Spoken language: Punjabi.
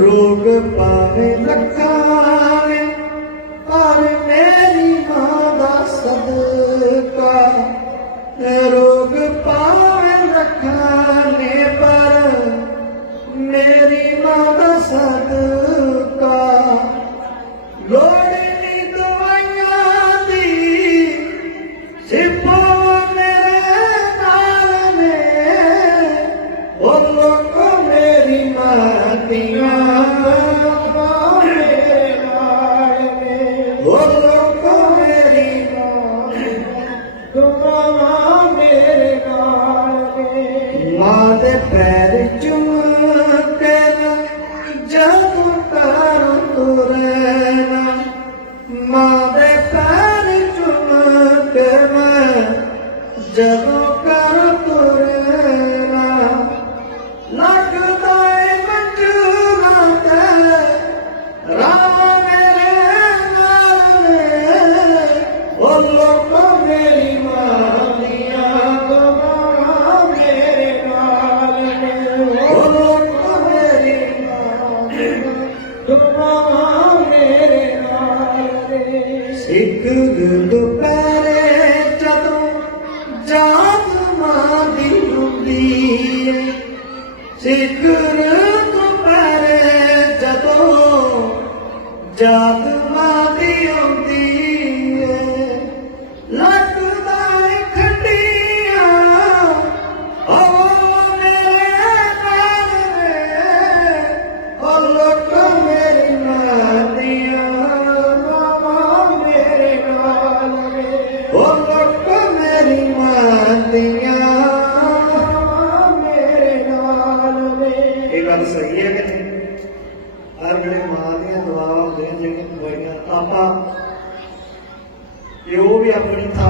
ਰੋਗ ਪਾਵੇ ਲੱਖਾਂ ਨੇ ਪਰ ਮੇਰੀ ਮਾਂ ਦਾ ਸਦਕਾ। ਰੋਗ ਪਾਵੇ ਲੱਖਾਂ ਨੇ ਪਰ ਮੇਰੀ ਮਾਂ ਦਾ ਸਦਕਾ। ਲੋੜ ਦੁਆਵਾਂ ਮੇਰੇ ਨਾਲ ਨੇ ਮਾਂ ਦੇ ਪੈਰ ਚੁੰਮ ਕੇ ਨਾ ਜਦੋਂ ਕਰ ਤੁਰਨਾ ਮਾਂ ਦੇ ਪੈਰ ਚੁੰਮ ਕੇ ਮੈਂ ਜਦੋਂ ਕਰ ਤੁਰਨਾ ਲੱਗਦਾ ਏ ਮੰਜੂਰਾਂ ਤੇ ਰਾਮ ਮੇਰੇ ਨਾਲ ਉਹ ਲੋਕੋ ਮੇਰੀ ਦੁਆਵਾਂ ਮੇਰੇ ਨਾਲ ਸਿੱਖ ਦੁਪਹਿਰੇ ਜਦੋਂ ਜਾਤ ਮਾਂ ਦੀ ਹੁੰਦੀ ਏ। ਸਿਖਰ ਦੁਪਹਿਰੇ ਜਦੋਂ ਜਾਤ ਗੱਲ ਸਹੀ ਹੈ ਕਿ ਨਹੀਂ? ਹਰ ਵੇਲੇ ਮਾਂ ਦੀਆਂ ਦੁਆਵਾਂ ਹੁੰਦੀਆਂ ਜਿਹੜੀਆਂ ਦਵਾਈਆਂ ਆਪਾਂ ਇਹ ਉਹ ਵੀ ਆਪਣੇ